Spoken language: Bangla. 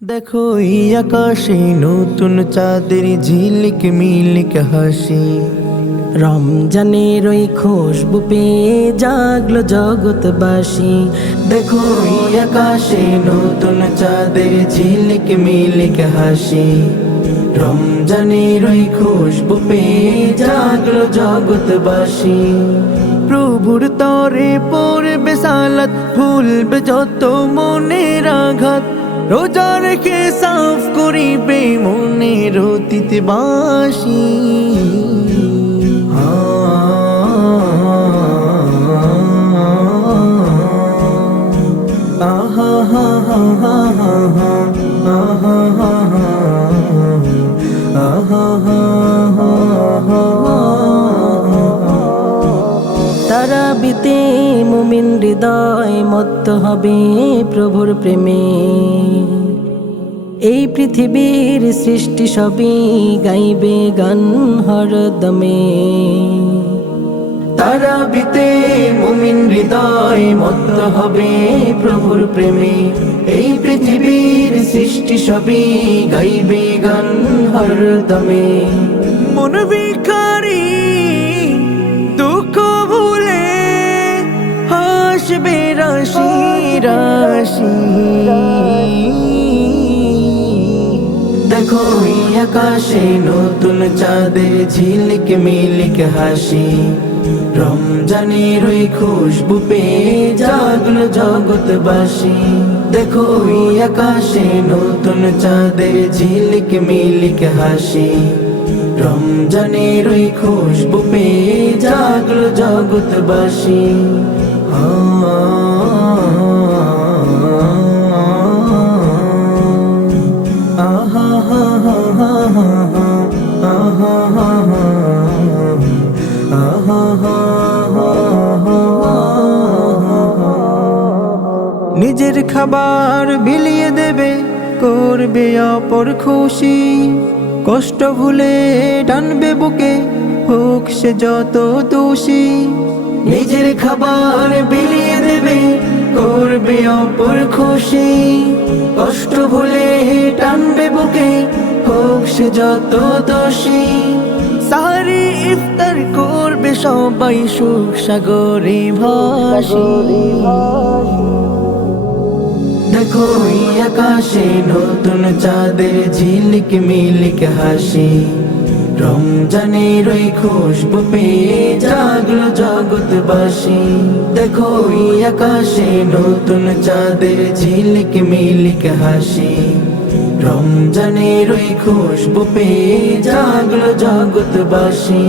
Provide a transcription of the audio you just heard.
দেখো এই আকাশে নতুন চাঁদের ঝিলিক মিলিক হাসি। রমজানের ওই খুশবু পেয়ে জাগলো জগৎবাসী। দেখো এই আকাশে নতুন চাঁদের ঝিলিক মিলিক হাসি। রমজানের ওই খুশবু পেয়ে জাগলো জগৎবাসী। প্রভুর তরে পড়বে সালাত, ভুলবে যত মনের আঘাত। রোজা রেখে সাফ করিবে মনের অতীত বাসি। তারাবিতে মুমিন হৃদয় মত্ত হবে প্রভুর প্রেমে। এই পৃথিবীর সৃষ্টি সবই গাইবে গান হরদমে। তারাবিতে মুমিন হৃদয় মত্ত হবে প্রভুর প্রেমে। এই পৃথিবীর সৃষ্টি সবই গাইবে গান হরদমে। মন ভিখারি দুঃখ ভুলে হাসবে রাশি রাশি। দেখো এই আকাশে নতুন চাঁদের ঝিলিক মিলিক হাসি। রমজানের ওই খুশবু পেয়ে জাগলো জগৎবাসী। দেখো এই আকাশে নতুন চাঁদের ঝিলিক মিলিক হাসি। রমজানের ওই খুশবু পেয়ে জাগলো জগৎবাসী। নিজের খাবার বিলিয়ে দেবে, করবে অপর খুশি। কষ্ট ভুলে টানবে বুকে, হোক সে যত দোষী। নিজের খাবার বিলিয়ে দেবে, করবে অপর খুশি। কষ্ট ভুলে টানবে বুকে, হোক সে যত দোষী। সারি ইফতার করবে সবাই সুখ সাগরে ভাসি। দেখো এই আকাশে নতুন চাঁদের ঝিলিক মিলিক হাসি। রমজানের ওই খুশবু পেয়ে জাগলো জগৎবাসী। দেখো এই আকাশে নতুন চাঁদের ঝিলিক মিলিক হাসি। রমজানের ওই খুশবু পেয়ে জাগলো জগৎবাসী।